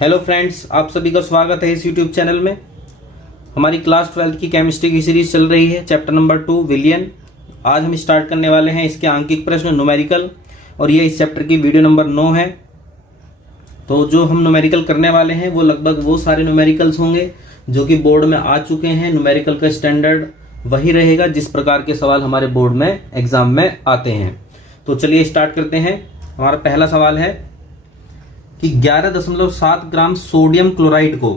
Hello friends, आप सभी का स्वागत है इस यूट्यूब चैनल में। हमारी क्लास 12 की केमिस्ट्री की सीरीज चल रही है, चैप्टर नंबर 2 विलियन। आज हम स्टार्ट करने वाले हैं इसके आंकिक प्रश्न न्यूमेरिकल, और ये इस चैप्टर की वीडियो नंबर 9 है। तो जो हम न्यूमेरिकल करने वाले हैं वो लगभग वो सारे न्यूमेरिकल्स होंगे जो कि बोर्ड में आ चुके हैं। न्यूमेरिकल का स्टैंडर्ड वही रहेगा जिस प्रकार के सवाल हमारे बोर्ड में एग्जाम में आते हैं। तो चलिए स्टार्ट करते हैं। हमारा पहला सवाल है कि 11.7 ग्राम सोडियम क्लोराइड को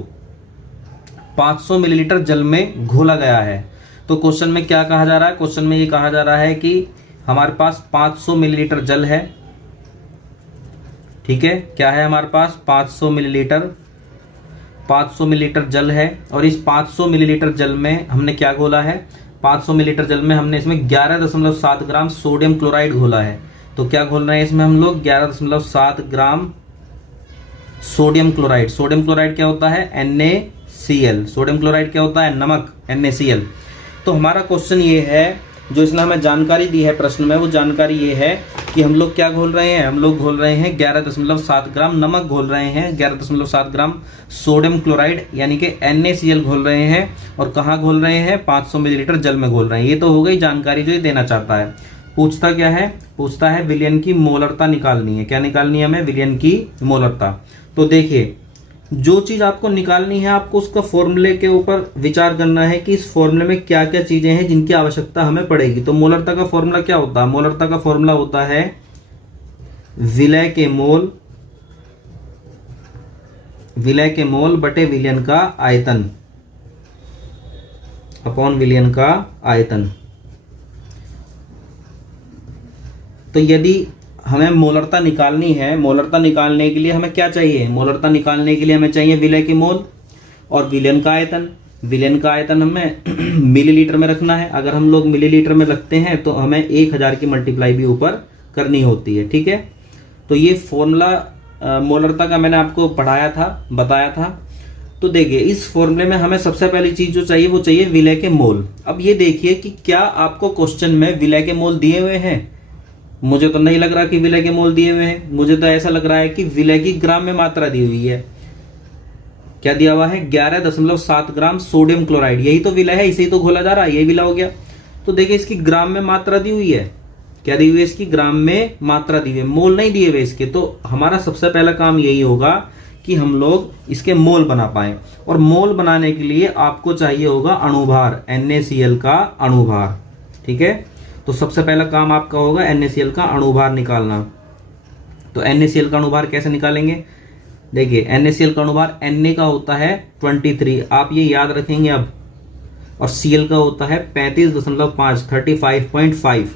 500 मिलीलीटर जल में घोला गया है। तो क्वेश्चन में क्या कहा जा रहा है? क्वेश्चन में ये कहा जा रहा है कि हमारे पास 500 मिलीलीटर जल है। ठीक है, क्या है हमारे पास? 500 मिलीलीटर जल है, और इस 500 मिलीलीटर जल में हमने क्या घोला है? 500 मिलीलीटर जल में हमने इसमें 11.7 ग्राम सोडियम क्लोराइड घोला है। तो क्या घोल रहे हैं इसमें हम लोग? 11.7 gram sodium chloride. Sodium chloride क्या होता है? NaCl। सोडियम क्लोराइड क्या होता है? नमक, NaCl। तो हमारा क्वेश्चन ये है, जो इसने हमें जानकारी दी है प्रश्न में, वो जानकारी ये है कि हम लोग क्या घोल रहे हैं? हम लोग घोल रहे हैं 11.7 ग्राम नमक घोल रहे हैं, 11.7 ग्राम सोडियम क्लोराइड यानी कि NaCl घोल रहे हैं। और कहाँ घोल रहे हैं? 500 मिलीलीटर जल में घोल रहे हैं। ये तो हो गई जानकारी जो ये देना चाहता है। पूछता क्या है? पूछता है विलयन की मोलरता निकालनी है। क्या निकालनी है हमें? विलयन की मोलरता। तो देखिए, जो चीज आपको निकालनी है, आपको उसका फॉर्मूले के ऊपर विचार करना है कि इस फॉर्मूले में क्या क्या चीजें हैं जिनकी आवश्यकता हमें पड़ेगी। तो मोलरता का फॉर्मूला क्या होता है? मोलरता का फॉर्मूला होता है विलय के मोल बटे विलयन का आयतन अपॉन विलयन का आयतन। तो यदि हमें मोलरता निकालनी है, मोलरता निकालने के लिए हमें क्या चाहिए? मोलरता निकालने के लिए हमें चाहिए विलय के मोल और विलयन का आयतन। विलयन का आयतन हमें मिलीलीटर में रखना है। अगर हम लोग मिलीलीटर में रखते हैं तो हमें 1000 की मल्टीप्लाई भी ऊपर करनी होती है। ठीक है, तो ये फॉर्मूला मोलरता का मैंने आपको पढ़ाया था, बताया था। तो देखिए, इस फॉर्मूले में हमें सबसे पहली चीज जो चाहिए वो चाहिए विलय के मोल। अब ये देखिए कि क्या आपको क्वेश्चन में विलय के मोल दिए हुए हैं? मुझे तो नहीं लग रहा कि विलय के मोल दिए हुए हैं। मुझे तो ऐसा लग रहा है कि विलय की ग्राम में मात्रा दी हुई है। क्या दिया हुआ है? 11.7 ग्राम सोडियम क्लोराइड। यही तो विलय है, इसे ही तो घोला जा रहा है, यही विलय हो गया। तो देखिए, इसकी ग्राम में मात्रा दी हुई है। क्या दी हुई है? इसकी ग्राम में मात्रा दी हुई है, मोल नहीं दिए हुए इसके। तो हमारा सबसे पहला काम यही होगा कि हम लोग इसके मोल बना पाए, और मोल बनाने के लिए आपको चाहिए होगा अणुभार, NaCl का अणुभार। ठीक है, तो सबसे पहला काम आपका होगा NaCl का अणुभार निकालना। तो NaCl का अणुभार कैसे निकालेंगे? देखिए, NaCl का अणुभार Na का होता है 23, आप ये याद रखेंगे अब, और Cl का होता है 35.5, 35.5।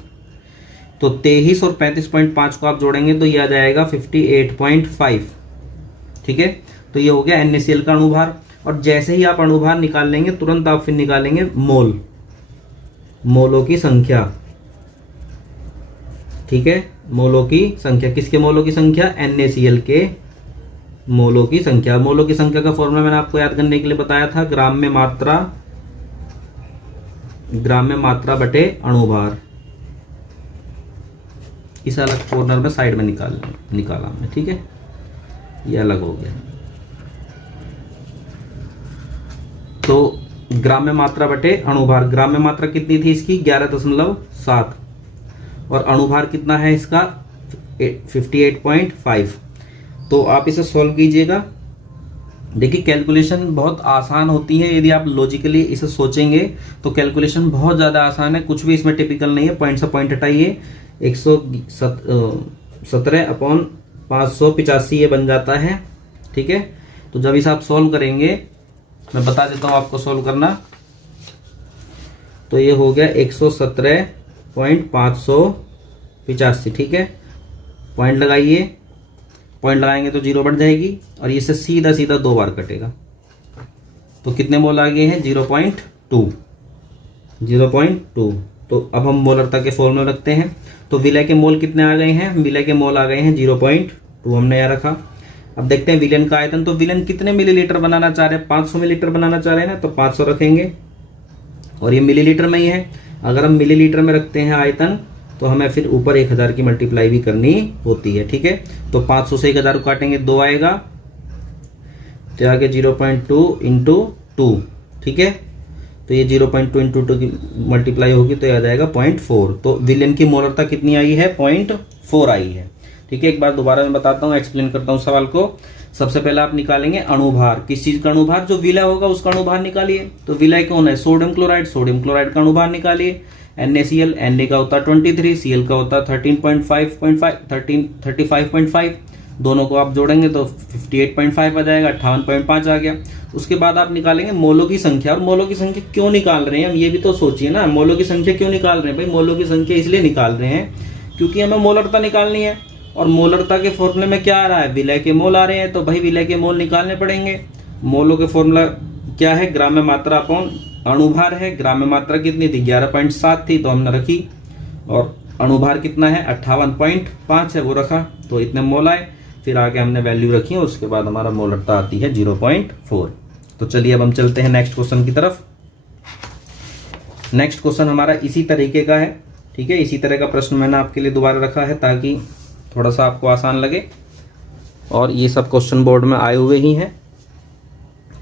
तो 23 और 35.5 को आप जोड़ेंगे तो ये आ जाएगा 58.5। ठीक है, तो ये हो गया NaCl का अणुभार। और जैसे ही आप अणुभार निकाल लेंगे, तुरंत आप फिर निकालेंगे मोल, मोलों की संख्या। ठीक है, मोलों की संख्या। किसके मोलों की संख्या? NaCl के मोलों की संख्या। मोलों की संख्या का फॉर्मूला मैंने आपको याद करने के लिए बताया था, ग्राम में मात्रा बटे अणुभार। इस अलग कॉर्नर में साइड में निकाला हमने। ठीक है, ये अलग हो गया। तो ग्राम में मात्रा बटे अणुभार। ग्राम में मात्रा कितनी थी इसकी? 11.7, और अणुभार कितना है इसका? 58.5। तो आप इसे सॉल्व कीजिएगा। देखिए, कैलकुलेशन बहुत आसान होती है। यदि आप लॉजिकली इसे सोचेंगे तो कैलकुलेशन बहुत ज़्यादा आसान है। कुछ भी इसमें टिपिकल नहीं है। पॉइंट से पॉइंट हटाइए, 117/585 ये बन जाता है। ठीक है, तो जब इसे आप सॉल्व करेंगे, मैं बता देता हूँ आपको सॉल्व करना। तो ये हो गया 117.585। ठीक है, पॉइंट लगाइए। पॉइंट लगाएंगे तो 0 बढ़ जाएगी, और इससे सीधा सीधा 2 बार कटेगा। तो कितने मोल आ गए हैं? 0.2। तो अब हम मोलरता के फॉर्मूले रखते हैं। तो विलय के मोल कितने आ गए हैं? विलय के मोल आ गए हैं 0.2, हमने यहाँ रखा। अब देखते हैं विलयन का आयतन। तो विलयन कितने मिलीलीटर बनाना चाह रहे हैं? 500 मिलीलीटर बनाना चाह रहे हैं ना, तो 500 रखेंगे, और ये मिलीलीटर में ही है। अगर हम मिलीलीटर में रखते हैं आयतन, तो हमें फिर ऊपर 1000 की मल्टीप्लाई भी करनी होती है। ठीक है, तो 500 से 1000 काटेंगे 2 आएगा, तो ये आ गया 0.2 इंटू 2, ठीक है। तो ये 0.2 इंटू 2 की मल्टीप्लाई होगी तो ये आ जाएगा 0.4। तो विलेन की मोलरता कितनी आई है? 0.4 आई है, ठीक है। एक बार दोबारा मैं बताता हूँ, एक्सप्लेन करता हूँ सवाल को। सबसे पहले आप निकालेंगे अणुभार। किस चीज का अणुभार? जो विलय होगा उसका अणुभार निकालिए। तो विलय कौन है? सोडियम क्लोराइड, सोडियम क्लोराइड का अणुभार निकालिए। NaCl, Na का होता है 23, Cl का होता है 35.5, दोनों को आप जोड़ेंगे तो 58.5 आ जाएगा, 58.5 आ गया। उसके बाद आप निकालेंगे मोलों की संख्या। और मोलों की संख्या क्यों निकाल रहे हैं हम, ये भी तो सोचिए ना। मोलों की संख्या क्यों निकाल रहे हैं भाई? मोलों की संख्या इसलिए निकाल रहे हैं क्योंकि हमें मोलरता निकालनी है। और मोलरता के फॉर्मूले में क्या आ रहा है? विलय के मोल आ रहे हैं, तो भाई विलय के मोल निकालने पड़ेंगे। मोलों के फॉर्मूला क्या है? ग्राम में मात्रा अपॉन अणुभार है। ग्राम में मात्रा कितनी थी? 11.7 थी, तो हमने रखी। और अणुभार कितना है? 58.5 है, वो रखा, तो इतने मोल आए। फिर आगे हमने वैल्यू रखी और उसके बाद हमारा मोलरता आती है 0.4। तो चलिए अब हम चलते हैं नेक्स्ट क्वेश्चन की तरफ। नेक्स्ट क्वेश्चन हमारा इसी तरीके का है, ठीक है। इसी तरह का प्रश्न मैंने आपके लिए दोबारा रखा है ताकि थोड़ा सा आपको आसान लगे। और ये सब क्वेश्चन बोर्ड में आए हुए ही हैं।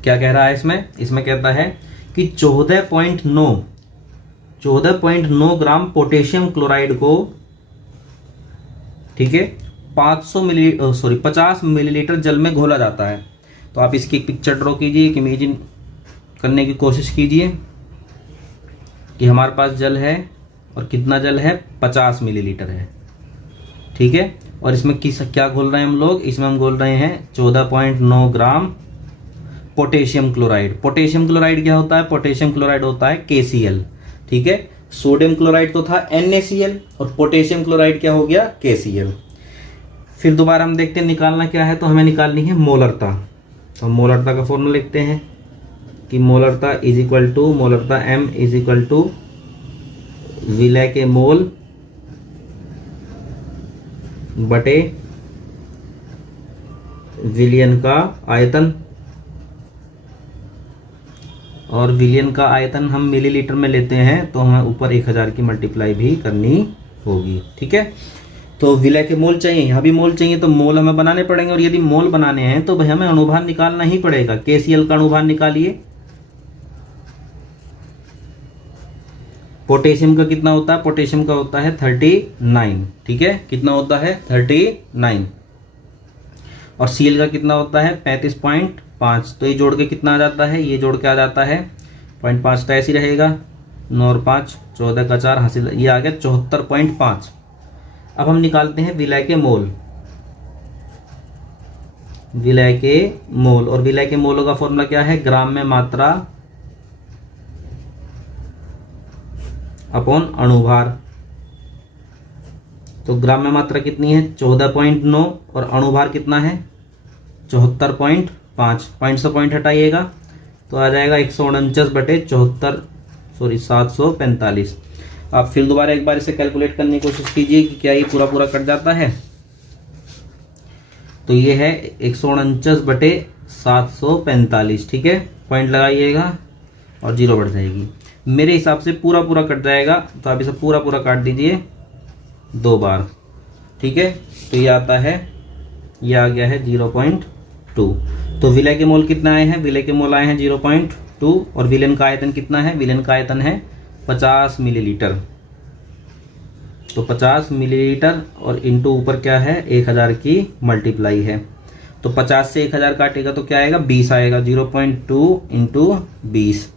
क्या कह रहा है इसमें? इसमें कहता है कि 14.9 ग्राम पोटेशियम क्लोराइड को, ठीक है, 50 मिलीलीटर जल में घोला जाता है। तो आप इसकी एक पिक्चर ड्रॉ कीजिए, एक इमेजिन करने की कोशिश कीजिए कि हमारे पास जल है और कितना जल है? 50 मिलीलीटर है, ठीक है। और इसमें क्या घोल रहे हैं हम लोग? इसमें हम घोल रहे हैं 14.9 gram potassium chloride. Potassium chloride क्या होता है? पोटेशियम क्लोराइड होता है KCl, ठीक है। सोडियम क्लोराइड तो था NaCl और पोटेशियम क्लोराइड क्या हो गया? KCl। फिर दोबारा हम देखते हैं निकालना क्या है। तो हमें निकालनी है मोलरता। तो मोलरता का फॉर्मूला लिखते हैं कि मोलरता इज इक्वल टू, मोलरता M इज इक्वल टू विलय के मोल बटे विलयन का आयतन। और विलयन का आयतन हम मिलीलीटर में लेते हैं तो हमें ऊपर 1000 की मल्टीप्लाई भी करनी होगी, ठीक है। तो विलय के मोल चाहिए, यहाँ भी मोल चाहिए, तो मोल हमें बनाने पड़ेंगे। और यदि मोल बनाने हैं तो भाई हमें अणुभार निकालना ही पड़ेगा। KCl का अणुभार निकालिए। पोटेशियम का कितना होता है? पोटेशियम का होता है 39, ठीक है। कितना होता है? 39। और Cl का कितना होता है? 35.5। तो ये जोड़ के कितना आ जाता है? ये जोड़ के आ जाता है 0.5, तो ऐसे ही रहेगा। 9 और 5 14 का 4 हासिल, ये आ गया 74.5। अब हम निकालते हैं विलय के मोल। विलय के मोल, और विलय के मोलों का फॉर्मूला क्या है? ग्राम में मात्रा अपॉन अणुभार। तो ग्राम में मात्रा कितनी है? 14.9 और अणुभार कितना है? 74.5। पॉइंट से पॉइंट हटाइएगा तो आ जाएगा 149 बटे 745। आप फिर दोबारा एक बार इसे कैलकुलेट करने की कोशिश कीजिए कि क्या ये पूरा पूरा कट जाता है। तो ये है 149 बटे 745, ठीक है। पॉइंट लगाइएगा और 0 बढ़ जाएगी। मेरे हिसाब से पूरा पूरा कट जाएगा, तो आप इसे पूरा पूरा काट दीजिए 2 बार, ठीक है। तो ये आता है, ये आ गया है 0.2। तो विलय के मोल कितना आए हैं? विलय के मोल आए हैं 0.2। और विलयन का आयतन कितना है? विलयन का आयतन है 50 मिलीलीटर। तो 50 मिलीलीटर और इंटू ऊपर क्या है? 1000 की मल्टीप्लाई है। तो 50 से 1000 काटेगा तो क्या आएगा? 20 आएगा। 0.2 इंटू 20,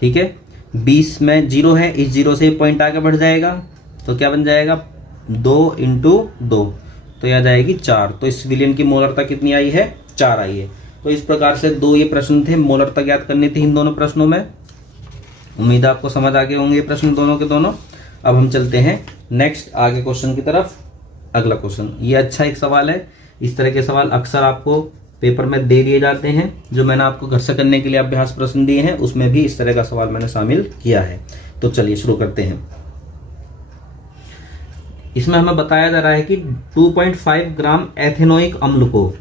ठीक है। 20 में 0 है, इस 0 से पॉइंट आगे बढ़ जाएगा तो क्या बन जाएगा? 2 इंटू 2, तो यह आ जाएगी 4। तो इस विलयन की मोलरता कितनी आई है? 4 आई है। तो इस प्रकार से 2 ये प्रश्न थे, मोलरता ज्ञात करनी थी इन दोनों प्रश्नों में। उम्मीद है आपको समझ आ गए होंगे ये प्रश्न दोनों के दोनों। अब हम चलते हैं नेक्स्ट आगे क्वेश्चन की तरफ। अगला क्वेश्चन, ये अच्छा एक सवाल है। इस तरह के सवाल अक्सर आपको पेपर में दे दिए जाते हैं। जो मैंने आपको घर से करने के लिए अभ्यास प्रश्न दिए हैं उसमें भी इस तरह का सवाल मैंने शामिल किया है। तो चलिए शुरू करते हैं। इसमें हमें बताया जा रहा है कि 2.5 ग्राम एथेनोइक अम्ल को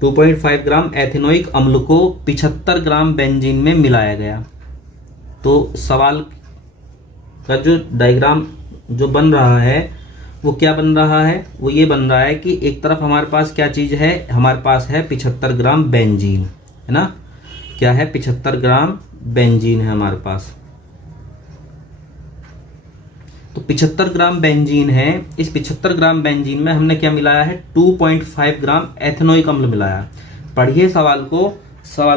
2.5 ग्राम एथेनोइक अम्ल को 75 ग्राम बेंजीन में मिलाया गया। तो सवाल का जो डायग्राम जो बन रहा है वो क्या बन रहा है, वो ये बन रहा है कि एक तरफ हमारे पास क्या चीज़ है, हमारे पास है 75 ग्राम बेंजीन, है ना। क्या है, 75 ग्राम बेंजीन है हमारे पास। तो 75 ग्राम बेंजीन है। इस 75 ग्राम बेंजीन में हमने क्या मिलाया है, 2.5 ग्राम एथेनोइक अम्ल मिलाया। पढ़िए सवाल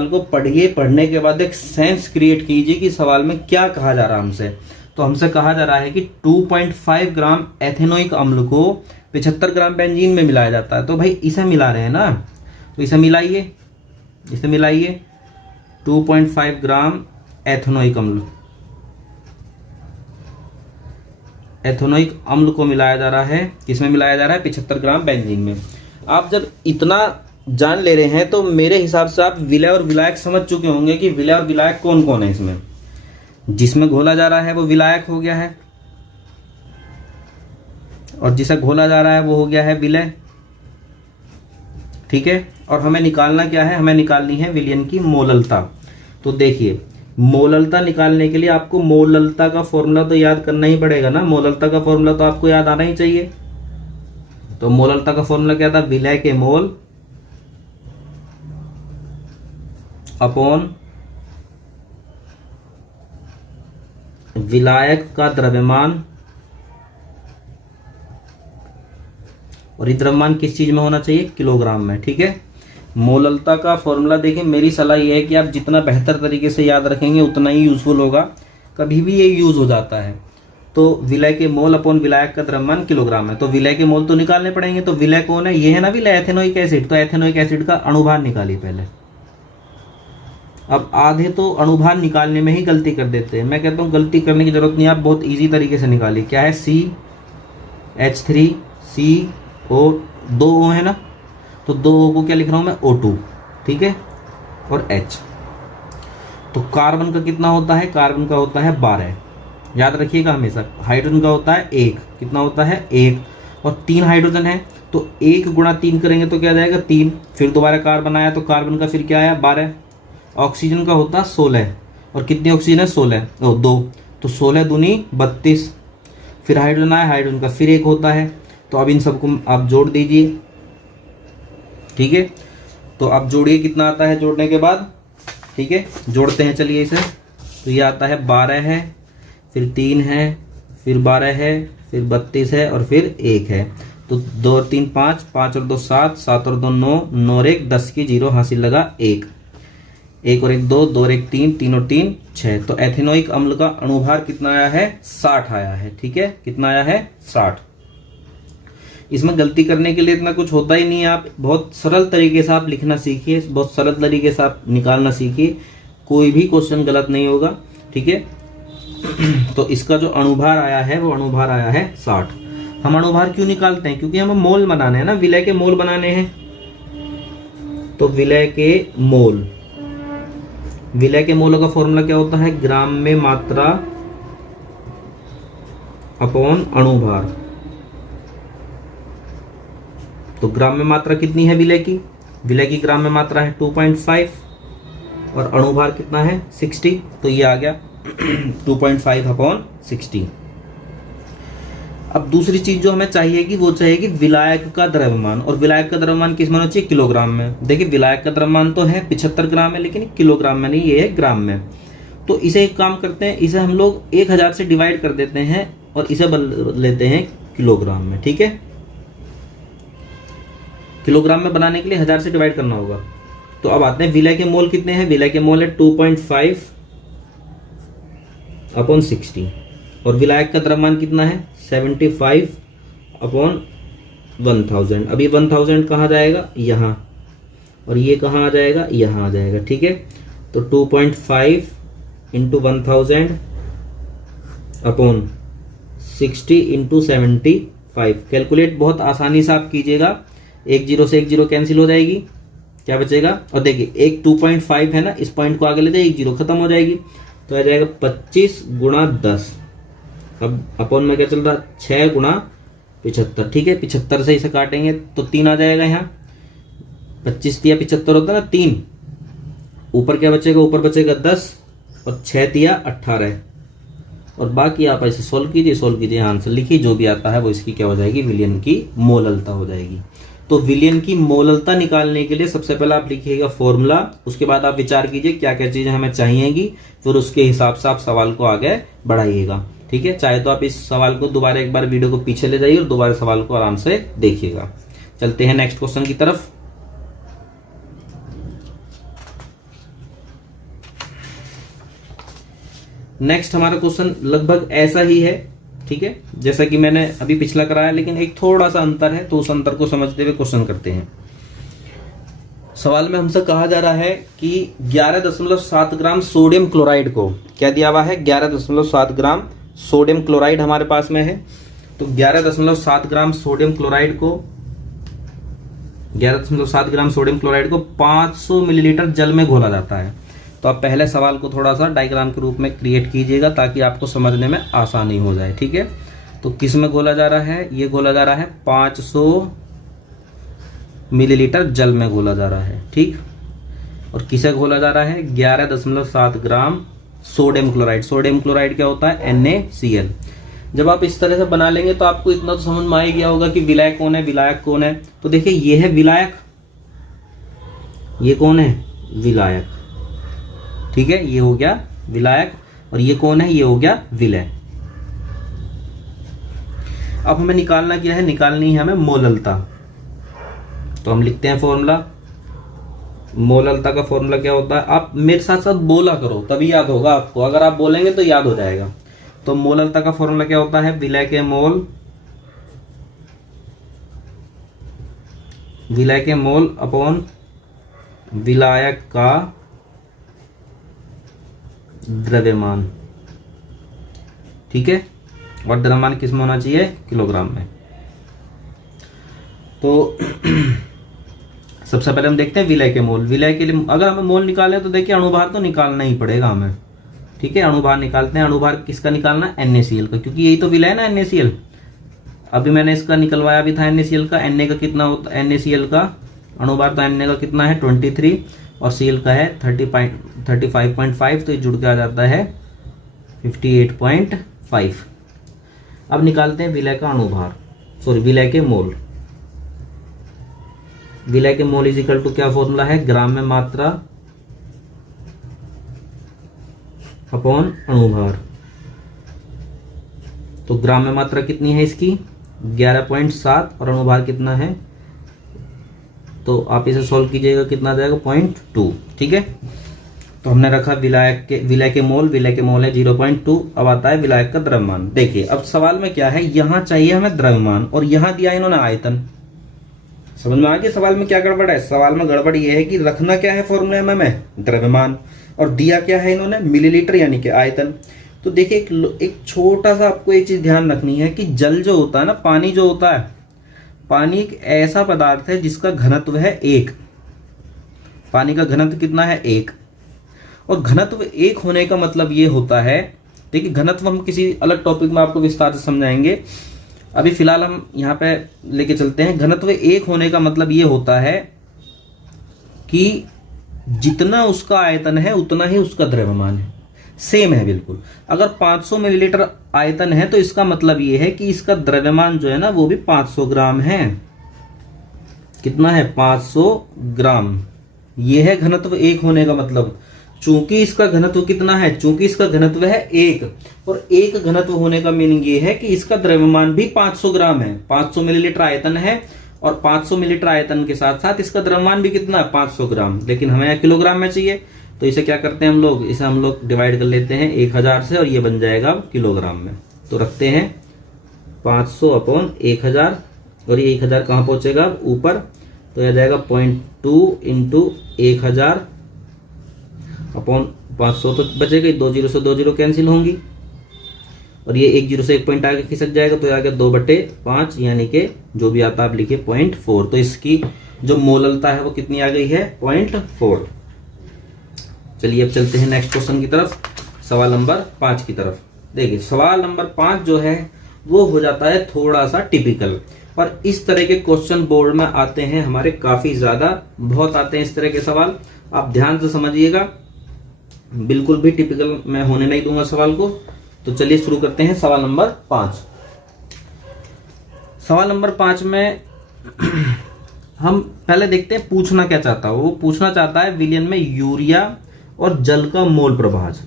को पढ़िए, पढ़ने के बाद एक सेंस क्रिएट कीजिए कि सवाल में क्या कहा जा रहा है हमसे। तो हमसे कहा जा रहा है कि 2.5 ग्राम एथेनोइक अम्ल को 75 ग्राम बेंजीन में मिलाया जाता है। तो भाई इसे मिला रहे हैं ना, तो इसे मिलाइए, 2.5 ग्राम एथेनोइक अम्ल को मिलाया जा रहा है। किसमें मिलाया जा रहा है, 75 ग्राम बेंजीन में। आप जब इतना जान ले रहे हैं तो मेरे हिसाब से आप विलय और विलायक समझ चुके होंगे कि विलय और विलायक कौन कौन है इसमें। जिसमें घोला जा रहा है वो विलायक हो गया है, और जिसे घोला जा रहा है वो हो गया है विलय, ठीक है। और हमें निकालना क्या है, हमें निकालनी है विलयन की मोललता। तो देखिए, मोललता निकालने के लिए आपको मोललता का फॉर्मूला तो याद करना ही पड़ेगा ना। मोललता का फॉर्मूला तो आपको याद आना ही चाहिए। तो मोललता का फॉर्मूला क्या था, विलय के मोल अपॉन विलायक का द्रव्यमान। और ये द्रव्यमान किस चीज में होना चाहिए, किलोग्राम में, ठीक है। मोललता का फॉर्मूला देखिए, मेरी सलाह यह है कि आप जितना बेहतर तरीके से याद रखेंगे उतना ही यूजफुल होगा। कभी भी ये यूज हो जाता है। तो विलय के मोल अपॉन विलायक का द्रव्यमान किलोग्राम है। तो विलय के मोल तो निकालने पड़ेंगे। तो विलय कौन है, ये है ना विलय, एथेनोइक एसिड। तो एथेनोइक एसिड का अणुभार निकालिए पहले। अब आधे तो अणुभार निकालने में ही गलती कर देते हैं। मैं कहता हूँ गलती करने की जरूरत नहीं, आप बहुत इजी तरीके से निकालिए। क्या है, CH3CO2 है ना। तो 2O को क्या लिख रहा हूं मैं, O2, ठीक है, और H। तो कार्बन का कितना होता है, कार्बन का होता है 12, याद रखिएगा हमेशा। हाइड्रोजन का होता है 1, कितना होता है 1, और 3 हाइड्रोजन है। तो 1 गुणा 3 करेंगे तो क्या आ जाएगा 3। फिर दोबारा कार्बन आया तो कार्बन का फिर क्या आया 12। ऑक्सीजन का होता है 16, और कितनी ऑक्सीजन है 16, 2, तो 16 दूनी 32। फिर हाइड्रोजन आया, हाइड्रोजन का फिर 1 होता है। तो अब इन सबको आप जोड़ दीजिए, ठीक है। तो आप जोड़िए, कितना आता है जोड़ने के बाद, ठीक है, जोड़ते हैं चलिए इसे। तो ये आता है 12 है, फिर 3 है, फिर 12 है, फिर 32 है, और फिर 1 है। तो 2 और 3 5, 5 और 2 7, 7 और 2 9, 9 और 1 10 की 0 हासिल लगा 1, 1 और 1 2, 2 और 1 3, 3 और 3 6। तो एथेनोइक अम्ल का अणुभार कितना आया है, 60 आया है, ठीक है। कितना आया है, 60। इसमें गलती करने के लिए इतना कुछ होता ही नहीं है। आप बहुत सरल तरीके से आप लिखना सीखिए, बहुत सरल तरीके से आप निकालना सीखिए, कोई भी क्वेश्चन गलत नहीं होगा, ठीक है। तो इसका जो अणुभार आया है वो अणुभार आया है 60। हम अणुभार क्यों निकालते हैं, क्योंकि हमें मोल बनाने हैं ना, विलय के मोल बनाने हैं। तो विलय के मोलों का फॉर्मूला क्या होता है, ग्राम में मात्रा अपॉन अणुभार। तो ग्राम में मात्रा कितनी है विलय की, ग्राम में मात्रा है 2.5, और अणुभार कितना है 60। तो ये आ गया 2.5 अपॉन 60। अब दूसरी चीज जो हमें चाहिए कि वो चाहिए विलायक का द्रव्यमान। और विलायक का द्रव्यमान किस में होना चाहिए, किलोग्राम में। देखिए विलायक का द्रव्यमान तो है 75 ग्राम है, लेकिन किलोग्राम में नहीं, ये है ग्राम में। तो इसे एक काम करते हैं, इसे हम लोग 1000 से डिवाइड कर देते हैं और इसे बदल लेते हैं किलोग्राम में, ठीक है। किलोग्राम में बनाने के लिए 1000 से डिवाइड करना होगा। तो अब आते हैं विलय के मोल कितने हैं, विलय के मोल है 2.5 अपॉन 60, और विलायक का द्रव्यमान कितना है 75 अपॉन 1000। अभी 1000 कहाँ जाएगा, यहाँ, और ये कहाँ आ जाएगा, यहाँ आ जाएगा, ठीक है। तो 2.5 इंटू 1000 अपॉन 60 इंटू 75। कैलकुलेट बहुत आसानी से आप कीजिएगा, 1 0 से 1 0 कैंसिल हो जाएगी, क्या बचेगा। और देखिए एक 2.5 है ना, इस पॉइंट को आगे ले जाए, 1 0 खत्म हो जाएगी, तो आ जाएगा 25 गुणा 10। अब अपॉन में क्या चल रहा, 6 गुणा 75, ठीक है। 75 से इसे काटेंगे तो 3 आ जाएगा यहाँ, 25 तिया 75 होता है ना 3, ऊपर क्या बचेगा, ऊपर बचेगा 10, और 6 तिया 18, और बाकी आप ऐसे सोल्व कीजिए, आंसर लिखिए, जो भी आता है वो इसकी क्या हो जाएगी, विलयन की मोललता हो जाएगी। तो विलयन की मोललता निकालने के लिए सबसे पहले आप लिखिएगा फॉर्मूला, उसके बाद आप विचार कीजिए क्या क्या चीजें हमें चाहिएगी, फिर उसके हिसाब से आप सवाल को आगे बढ़ाइएगा। ठीक है, चाहे तो आप इस सवाल को दोबारा एक बार वीडियो को पीछे ले जाइए और दोबारा सवाल को आराम से देखिएगा। चलते हैं नेक्स्ट क्वेश्चन की तरफ। नेक्स्ट हमारा क्वेश्चन लगभग ऐसा ही है, ठीक है, जैसा कि मैंने अभी पिछला कराया, लेकिन एक थोड़ा सा अंतर है, तो उस अंतर को समझते हुए क्वेश्चन करते हैं। सवाल में हमसे कहा जा रहा है कि 11.7 ग्राम सोडियम क्लोराइड को, क्या दिया हुआ है, 11.7 ग्राम सोडियम क्लोराइड हमारे पास में है। तो 11.7 ग्राम सोडियम क्लोराइड को 11.7 ग्राम सोडियम क्लोराइड को 500 मिलीलीटर जल में घोला जाता है। तो आप पहले सवाल को थोड़ा सा डायग्राम के रूप में क्रिएट कीजिएगा ताकि आपको समझने में आसानी हो जाए। ठीक है, तो किस में घोला जा रहा है, ये घोला जा रहा है 500 मिलीलीटर जल में घोला जा रहा है। ठीक, और किसे घोला जा रहा है, 11.7 gram sodium chloride. Sodium chloride क्या होता है, NaCl। जब आप इस तरह से बना लेंगे तो आपको इतना तो समझ में आ ही गया होगा कि विलायक कौन है, विलायक कौन है। तो देखिए ये है विलायक, ये कौन है, विलायक। ठीक है, ये हो गया विलायक, और ये कौन है, ये हो गया विलय। अब हमें निकालना क्या है, निकालनी है हमें मोललता। तो हम लिखते हैं फॉर्मूला। मोललता का फॉर्मूला क्या होता है, आप मेरे साथ साथ बोला करो तभी याद होगा आपको, अगर आप बोलेंगे तो याद हो जाएगा। तो मोललता का फॉर्मूला क्या होता है, विलय के मोल, विलय के मोल अपॉन विलायक का द्रव्यमान। ठीक है, और द्रव्यमान किस में होना चाहिए, किलोग्राम में। तो सबसे पहले हम देखते हैं विलय के मोल। विलय के लिए अगर हमें मोल निकाले तो देखिए अणुभार तो निकालना ही पड़ेगा हमें। ठीक है, अणुभार निकालते हैं। अणुभार किसका निकालना है, NaCl का, क्योंकि यही तो विलय है ना NaCl। अभी मैंने इसका निकलवाया भी था NaCl का। Na का कितना होता है, NaCl का अणुभार तो Na का कितना है 23 और Cl का है 35.5, तो ये जुड़ के आ जाता है 58.5। अब निकालते हैं विलय का अणुभार, सॉरी विलय के मोल। विलय के मोल इज इक्वल टू क्या फॉर्मूला है, ग्राम में मात्रा अपॉन अणुभार। तो ग्राम में मात्रा कितनी है इसकी 11.7 और अणुभार कितना है, तो आप इसे सॉल्व कीजिएगा, कितना आ जाएगा 0.2। ठीक है, तो हमने रखा विलय के मोल है 0.2। अब आता है विलायक का द्रव्यमान। देखिए अब सवाल में क्या है, यहां चाहिए हमें द्रव्यमान और यहां दिया इन्होंने आयतन। समझ में आ गया सवाल में क्या गड़बड़ है, सवाल में गड़बड़ ये है कि रखना क्या है फॉर्मूले में हमें, द्रव्यमान, और दिया क्या है इन्होंने, मिलीलीटर यानी कि आयतन। तो देखिए एक छोटा सा आपको एक चीज ध्यान रखनी है कि जल जो होता है ना, पानी जो होता है, पानी एक ऐसा पदार्थ है जिसका घनत्व है 1। पानी का घनत्व कितना है 1, और घनत्व 1 होने का मतलब ये होता है, देखिए घनत्व हम किसी अलग टॉपिक में आपको विस्तार से समझाएंगे, अभी फिलहाल हम यहाँ पे लेके चलते हैं। घनत्व 1 होने का मतलब ये होता है कि जितना उसका आयतन है उतना ही उसका द्रव्यमान है, सेम है बिल्कुल। अगर 500 मिलीलीटर आयतन है तो इसका मतलब ये है कि इसका द्रव्यमान जो है ना वो भी 500 ग्राम है। कितना है 500 ग्राम, ये है घनत्व 1 होने का मतलब। चूंकि इसका घनत्व कितना है, चूंकि इसका घनत्व है 1, और 1 घनत्व होने का मीनिंग ये है कि इसका द्रव्यमान भी 500 ग्राम है। 500 मिलीलीटर आयतन है और 500 मिलीलीटर आयतन के साथ साथ इसका द्रव्यमान भी कितना है 500 ग्राम, लेकिन हमें यहाँ किलोग्राम में चाहिए। तो इसे क्या करते हैं हम लोग, इसे हम लोग डिवाइड कर लेते हैं 1000 से और ये बन जाएगा किलोग्राम में। तो रखते हैं 500 अपॉन 1000, और ये 1000 कहाँ पहुंचेगा ऊपर, तो यह जाएगा 0.2 इंटू 1000 अपॉन 500, तो बचेगा 2 जीरो से 2 जीरो कैंसिल होंगी, और ये 1 जीरो से 1 पॉइंट आगे खिसक जाएगा, तो आगे 2/5 यानी कि जो भी आता आप लिखिए 0.4। तो इसकी जो मोललता है वो कितनी आ गई है 0.4। चलिए अब चलते हैं नेक्स्ट क्वेश्चन की तरफ, सवाल नंबर 5 की तरफ। देखिए सवाल नंबर 5 जो है वो हो जाता है थोड़ा सा टिपिकल, और इस तरह के क्वेश्चन बोर्ड में आते हैं हमारे काफी ज्यादा, बहुत आते हैं इस तरह के सवाल। आप ध्यान से समझिएगा, बिल्कुल भी टिपिकल मैं होने नहीं दूंगा सवाल को, तो चलिए शुरू करते हैं सवाल नंबर 5। सवाल नंबर 5 में हम पहले देखते हैं पूछना क्या चाहता है। वो पूछना चाहता है विलयन में यूरिया और जल का मोल प्रभाज,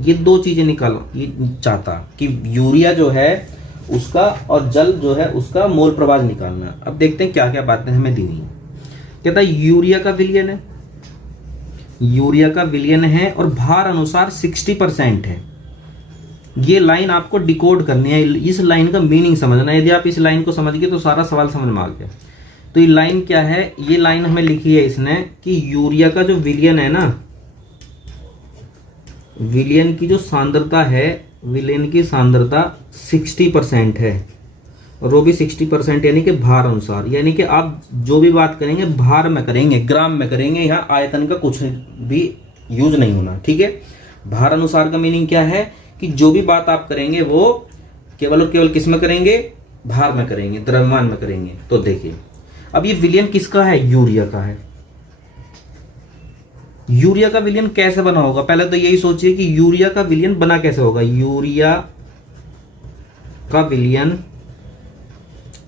ये दो चीजें निकालो। ये चाहता कि यूरिया जो है उसका और जल जो है उसका मोल प्रभाज निकालना। अब देखते हैं क्या क्या बातें हमें दी हुई है। कहता है यूरिया का विलयन है, यूरिया का विलयन है और भार अनुसार 60% है। ये लाइन आपको डिकोड करनी है, इस लाइन का मीनिंग समझना है। यदि आप इस लाइन को समझ गए तो सारा सवाल समझ में आ गया। तो ये लाइन क्या है, ये लाइन हमें लिखी है इसने कि यूरिया का जो विलयन है ना, विलयन की जो सांद्रता है, विलयन की सांद्रता 60% है और वो भी 60% यानी कि भार अनुसार। यानी कि आप जो भी बात करेंगे भार में करेंगे, ग्राम में करेंगे, यहाँ आयतन का कुछ भी यूज नहीं होना, ठीक है। भार अनुसार का मीनिंग क्या है कि जो भी बात आप करेंगे वो केवल और केवल किस में करेंगे, भार में करेंगे, द्रव्यमान में करेंगे। तो देखिए अब ये विलयन किसका है, यूरिया का है। यूरिया का विलयन कैसे बना होगा, पहले तो यही सोचिए कि यूरिया का विलयन बना कैसे होगा। यूरिया का विलयन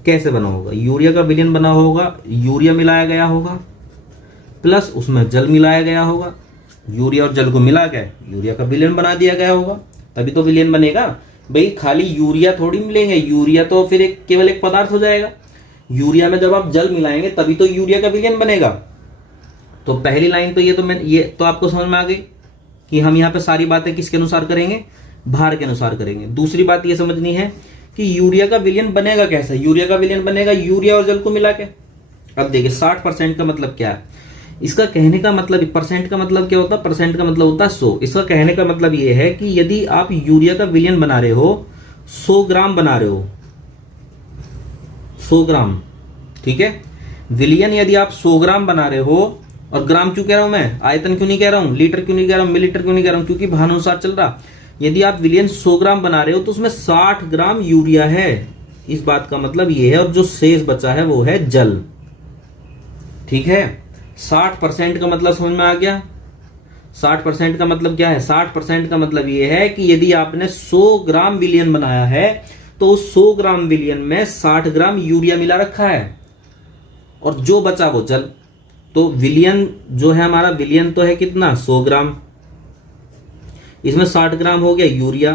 कैसे बना होगा, यूरिया का विलयन बना होगा, यूरिया मिलाया गया होगा प्लस उसमें जल मिलाया गया होगा। यूरिया और जल को मिला के यूरिया का विलयन बना दिया गया होगा, तभी तो विलयन बनेगा। भाई खाली यूरिया थोड़ी मिलेंगे, यूरिया तो फिर केवल एक पदार्थ हो जाएगा। यूरिया में जब आप जल मिलाएंगे तभी तो यूरिया का विलयन बनेगा। तो पहली लाइन तो ये तो आपको समझ में आ गई कि हम यहाँ पे सारी बातें किसके अनुसार करेंगे, भार के अनुसार करेंगे। दूसरी बात ये समझनी है कि यूरिया का विलयन बनेगा कैसे। यूरिया का विलयन बनेगा यूरिया और जल को मिला के। अब देखिए 60% का मतलब क्या है, इसका कहने का मतलब, परसेंट का मतलब क्या होता है, परसेंट का मतलब होता है 100। इसका कहने का मतलब ये है कि यदि आप यूरिया का विलयन बना रहे हो, 100 ग्राम बना रहे हो, 100 ग्राम, ठीक है। विलयन यदि आप 100 ग्राम बना रहे हो, और ग्राम क्यों कह रहा हूं मैं, आयतन क्यों नहीं कह रहा हूं, लीटर क्यों नहीं कह रहा हूं, मिलीलीटर क्यों नहीं कह रहा हूं, क्योंकि भानुसार चल रहा। यदि आप विलयन 100 ग्राम बना रहे हो तो उसमें 60 ग्राम यूरिया है। इस बात का मतलब ये है, और जो शेष बचा है वो है जल, ठीक है। 60% का मतलब समझ में आ गया। 60% का मतलब क्या है, 60% का मतलब ये है कि यदि आपने 100 ग्राम विलयन बनाया है तो उस 100 ग्राम विलयन में 60 ग्राम यूरिया मिला रखा है और जो बचा वो जल। तो विलयन जो है हमारा, विलयन तो है कितना, 100 ग्राम, इसमें 60 ग्राम हो गया यूरिया।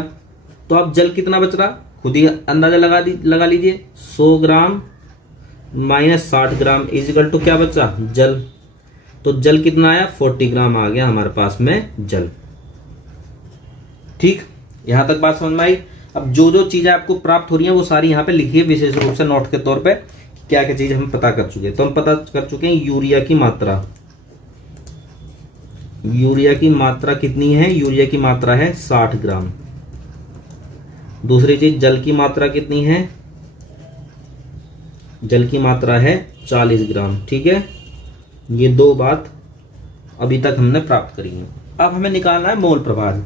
तो अब जल कितना बच रहा, खुद ही अंदाजा लगा लीजिए। 100 ग्राम माइनस 60 ग्राम इजिकल टू क्या बचा, जल। तो जल कितना आया, 40 ग्राम आ गया हमारे पास में जल। ठीक, यहां तक बात समझ में आई। अब जो जो चीजें आपको प्राप्त हो रही हैं वो सारी यहां पे लिखिए विशेष रूप से नोट के तौर पे, क्या क्या चीज हम पता कर चुके हैं। तो हम पता कर चुके हैं यूरिया की मात्रा, यूरिया की मात्रा कितनी है, यूरिया की मात्रा है 60 ग्राम। दूसरी चीज जल की मात्रा कितनी है, जल की मात्रा है 40 ग्राम, ठीक है। ये दो बात अभी तक हमने प्राप्त करी है। अब हमें निकालना है मोल प्रभाज।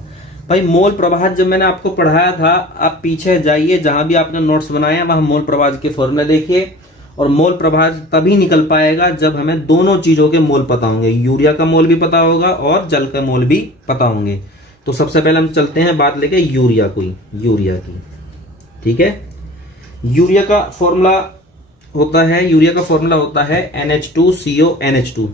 भाई मोल प्रभाज जब मैंने आपको पढ़ाया था, आप पीछे जाइए जहां भी आपने नोट्स बनाए हैं वहां मोल प्रभाज के फॉर्मूले देखिए। और मोल प्रभाज तभी निकल पाएगा जब हमें दोनों चीजों के मोल पता होंगे, यूरिया का मोल भी पता होगा और जल का मोल भी पता होंगे। तो सबसे पहले हम चलते हैं बात लेके यूरिया की, ठीक है। यूरिया का फॉर्मूला होता है NH2CONH2।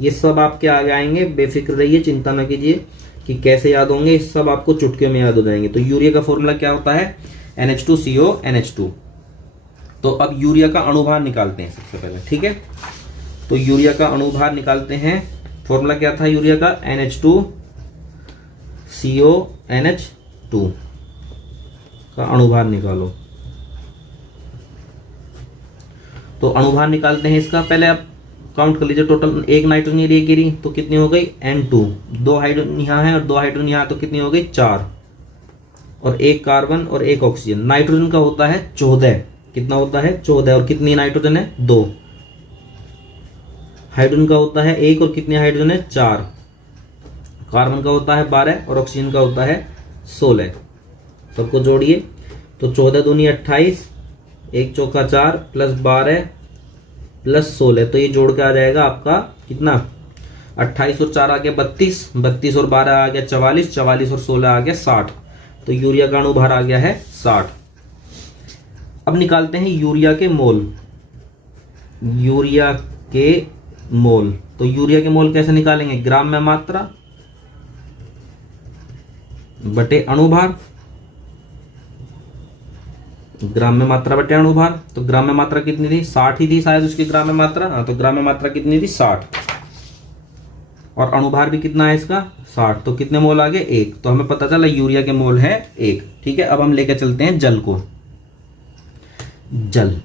ये सब आपके आ जाएंगे, बेफिक्र रहिए, चिंता न कीजिए कि कैसे याद होंगे, सब आपको चुटकियों में याद हो जाएंगे। तो यूरिया का फॉर्मूला क्या होता है, NH2CONH2। तो अब यूरिया का अणुभार निकालते हैं सबसे पहले, ठीक है। तो यूरिया का अणुभार निकालते हैं। फॉर्मूला क्या था यूरिया का, NH2CONH2 का अणुभार निकालो। तो अणुभार निकालते हैं इसका, पहले आप काउंट कर लीजिए। टोटल एक नाइट्रोजन एरिया गिरी तो कितनी हो गई, N2। 2 हाइड्रोजन यहाँ है और 2 हाइड्रोजन यहाँ, तो कितनी हो गई, 4। और एक कार्बन और एक ऑक्सीजन। नाइट्रोजन का होता है 14, कितना होता है 14, और कितनी नाइट्रोजन है 2। हाइड्रोजन का होता है 1 और कितने हाइड्रोजन है 4। कार्बन का होता है 12 और ऑक्सीजन का होता है 16। सबको जोड़िए तो 14 दूनी 28, 1 चौका 4 प्लस 12 प्लस 16, तो ये जोड़ के आ जाएगा आपका कितना, 28 और 4 आ गया 32, 32 और 12 आ गया 44, 44 और 16 आ गया 60। तो यूरिया का अणुभार आ गया है 60। अब निकालते हैं यूरिया के मोल। यूरिया के मोल, तो यूरिया के मोल कैसे निकालेंगे? ग्राम में मात्रा बटे अणुभार, ग्राम में मात्रा बटे अणुभार। तो ग्राम में मात्रा कितनी थी? 60 ही थी शायद उसकी ग्राम में मात्रा। हाँ, तो ग्राम में मात्रा कितनी थी? 60। और अणुभार भी कितना है इसका? 60। तो कितने मोल आ गए? 1। तो हमें पता चला यूरिया के मोल है 1। ठीक है, अब हम लेकर चलते हैं जल को। जल,